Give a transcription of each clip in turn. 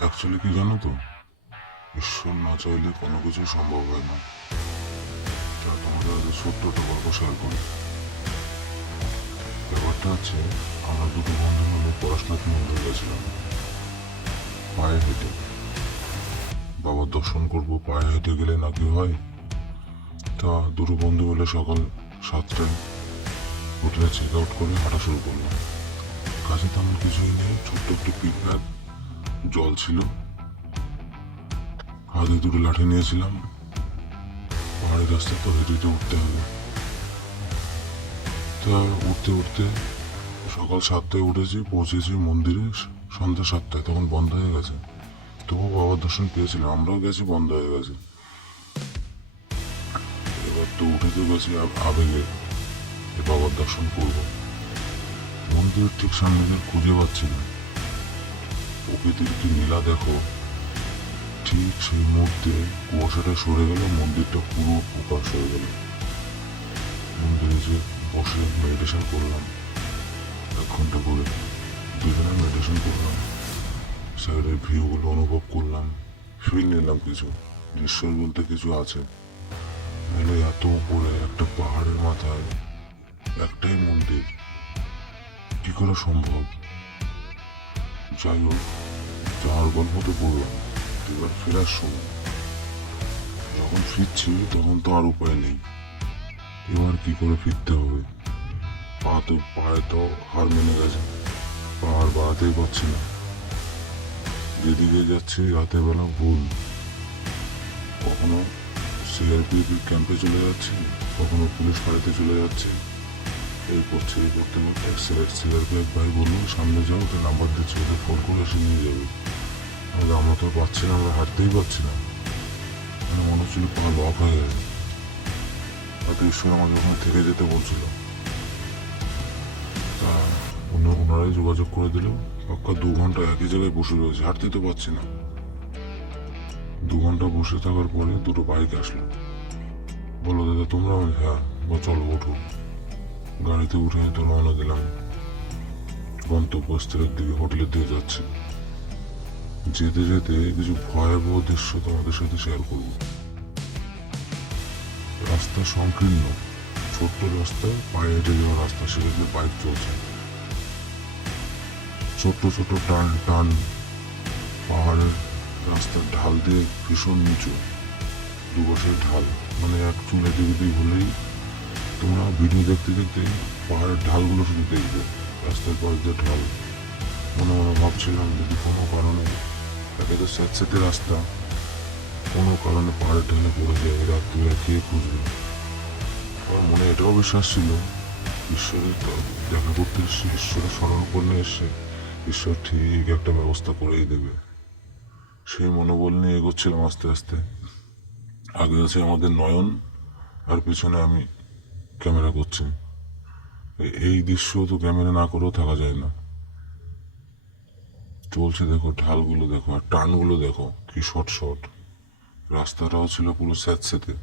Actually কি জানো তো, ঈশ্বর না চাইলে কোনো কিছু সম্ভব হয় না। তা তোমাদের আগে ছোট্ট একটা গল্প শেয়ার করি। ব্যাপারটা আছে, আমরা দুটো বন্ধু মিলে পড়াশোনার মন্দিরে গেছিলাম পায়ে হেঁটে। বাবার দর্শন করবো, পায়ে হেঁটে গেলে নাকি হয়। তা দুটো বন্ধু মিলে সকাল 7টায় হোটেলে চেক আউট করে হাঁটা শুরু করলাম। কাছে তেমন কিছুই নেই, ছোট্ট একটা পিক ব্যাগ, জল ছিল, হাতে দুটো লাঠি নিয়েছিলাম। পাহাড়ি রাস্তা তো হেঁটে হেঁটে উঠতে হবে। তা উঠতে উঠতে সকাল 7টায় উঠেছি, পৌঁছেছি মন্দিরে সন্ধ্যা 7টায়, তখন বন্ধ হয়ে গেছে। তবু বাবার দর্শন পেয়েছিলাম, আমরাও গেছি, বন্ধ হয়ে গেছে। এবার তো উঠে তো গেছি আবেগে, বাবার দর্শন করব। মন্দিরের ঠিক সামনে দিয়ে খুঁজে পাচ্ছি না। প্রকৃতির কি নীলা দেখো। ঠিক সেই মুহূর্তে কুয়াশাটা সরে গেল, মন্দিরটা পুরো প্রকাশ হয়ে গেল। মন্দিরে যে বসে মেডিটেশন করলাম 1 ঘন্টা করে, দুজনে মেডিটেশন করলাম, সাইডের ভিউগুলো অনুভব করলাম, ফিল নিলাম কিছু, ঈশ্বর বলতে কিছু আছে। নাহলে এত উপরে একটা পাহাড়ের মাথায় একটাই মন্দির, কি করে সম্ভব? যাই হোক, যাওয়ার গল্প তো বললাম, এবার ফেরার সময় যখন ফিরছি তখন তো আর উপায় নেই। এবার কি করে ফিরতে হবে? পায়ে তো হার মেনে গেছে, পাহাড় বাড়াতেই পারছি না। যেদিকে যাচ্ছি রাতের বেলা ভুল, কখনো সিআরপিএফ ক্যাম্পে চলে যাচ্ছে, কখনো পুলিশ ফাঁড়িতে চলে যাচ্ছে। এই করতে করতে সিআরপিএফ ভাই বললো সামনে যাও, ওটা নাম্বার দিচ্ছে, ওদের ফোন করে এসে নিয়ে যাবে। তাহলে আমরা তো পাচ্ছি না, আমরা হাঁটতেই পারছি না। মানে মনে হচ্ছিল পা লক হয়ে গেছে। হয়তো ঈশ্বর আমাকে ওখানে থেকে যেতে বলছিল। তা ওনারাই যোগাযোগ করে দিল। পাক্কা 2 ঘন্টা একই জায়গায় বসে রয়েছে, হাঁটতে তো পারছি না। 2 ঘন্টা বসে থাকার পরে দুটো বাইক আসলো, বললো দাদা তোমরা? হ্যাঁ। চলো ওঠো। গাড়িতে উঠে তো রওনা দিলাম গন্তব্যস্থলের দিকে, হোটেলের দিকে যাচ্ছি। যেতে যেতে কিছু ভয়াবহ দৃশ্য তোমাদের সাথে শেয়ার করব। রাস্তা সংকীর্ণ, ছোট্ট রাস্তা, পায়ে হেঁটে যাওয়ার রাস্তা, সেখানে বাইক চলছে। ছোট্ট ছোট্ট টান টান, পাহাড়ের রাস্তার ঢাল দিয়ে ভীষণ নিচু, দুপাশের ঢাল। মানে এক চুল এদিক ওদিক হলেই তোমরা ভিডিও দেখতে দেখতে পাহাড়ের ঢালগুলো শুধু দেখবে, রাস্তার পাশ দিয়ে ঢাল। মনে মনে ভাবছিলাম যদি কোনো কারণে, একে তো স্যাঁতস্যাঁতে রাস্তা, কোনো কারণে পাহাড়ের ঢালে পড়ে যায়, রাত্রিবেলা খেয়ে খুঁজবে। আমার মনে এটাও বিশ্বাস ছিল, ঈশ্বরের তো দেখা করতে এসছে, ঈশ্বরের স্মরণ করলে এসছে, ঈশ্বর ঠিক একটা ব্যবস্থা করেই দেবে। সেই মনোবল নিয়ে এগোচ্ছিলাম আস্তে আস্তে। আগে আছে আমাদের নয়ন, আর পিছনে আমি ক্যামেরা করছি। এই দৃশ্য তো ক্যামেরা না করেও থাকা যায় না। চলছে দেখো, ঢালগুলো দেখো আর টানগুলো দেখো, কি শর্ট শর্ট। রাস্তাটাও ছিল পুরো স্যাঁতস্যাঁতে,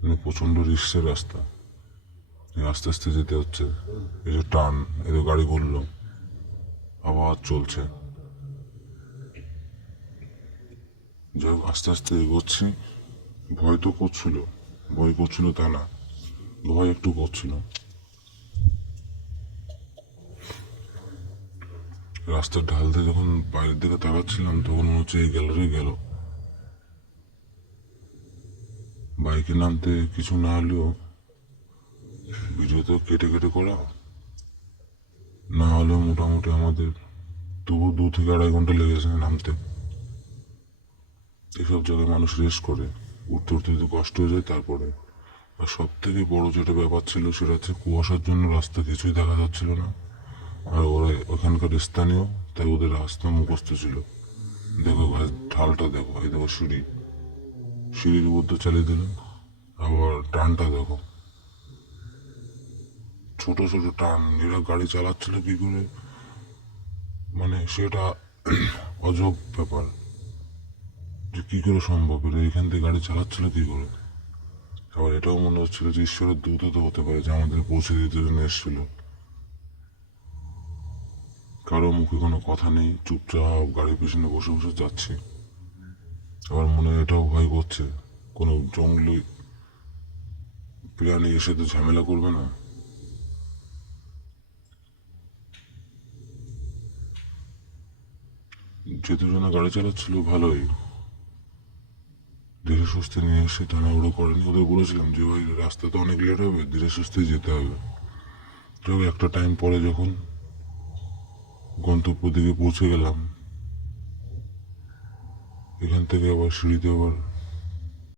মানে প্রচন্ড রিস্কের রাস্তা। আস্তে আস্তে যেতে হচ্ছে, এই যে টান, এই যে গাড়ি ঘুরলো, আবার চলছে। যাই হোক, আস্তে আস্তে এগোচ্ছি। ভয় তো করছিল, ভয় করছিল তা না, ভয় একটু করছিল। রাস্তার ঢাল দিয়ে যখন বাইরের দিকে তাকাচ্ছিলাম তখন মনে হচ্ছে এই গেল রে গেল। বাইকে নামতে কিছু না হলেও ভিডিও তো কেটে কেটে করা, না হলেও মোটামুটি আমাদের তবু 2 থেকে 2.5 ঘন্টা লেগেছে নামতে। এসব জায়গায় মানুষ রেস্ট করে, উঠতে উঠতে যদি কষ্ট হয়ে যায় তারপরে। আর সব থেকে বড় যেটা ব্যাপার ছিল সেটা হচ্ছে কুয়াশার জন্য রাস্তা কিছুই দেখা যাচ্ছিল না। আর ওরা ওখানকার স্থানীয়, তাই ওদের রাস্তা মুখস্থ ছিল। দেখো ভাই, ঢালটা দেখো, এই দেখো সিঁড়ি, সিঁড়ির মধ্যে চালিয়ে দিল। আবার টানটা দেখো, ছোট ছোট টান, এরা গাড়ি চালাচ্ছিল কি করে, মানে সেটা অজব ব্যাপার, যে কি করে সম্ভব, এরা এখান থেকে গাড়ি চালাচ্ছিল কি করে। আবার এটাও মনে হচ্ছিল যে ঈশ্বরের দূত তো হতে পারে, যে আমাদের পৌঁছে দিতে জন্য এসেছিল। কারো মুখে কোনো কথা নেই, চুপচাপ গাড়ির পেছনে বসে বসে যাচ্ছি। আমার মনে এটাও ভয় করছে, কোনো জঙ্গলি প্রাণী এসে তো ঝামেলা করবে না। যে দুজনে গাড়ি চালাচ্ছিল ভালোই, ধীরে সুস্থে নিয়ে এসে তাড়াহুড়ো করেনি। ওদের বলেছিলাম যে ভাই রাস্তা তো অনেক লেট হবে, ধীরে সুস্থে যেতে হবে। তবে একটা টাইম পরে যখন গন্তব্য দিকে পৌঁছে গেলাম, এখান থেকে আবার সিঁড়িতে আবার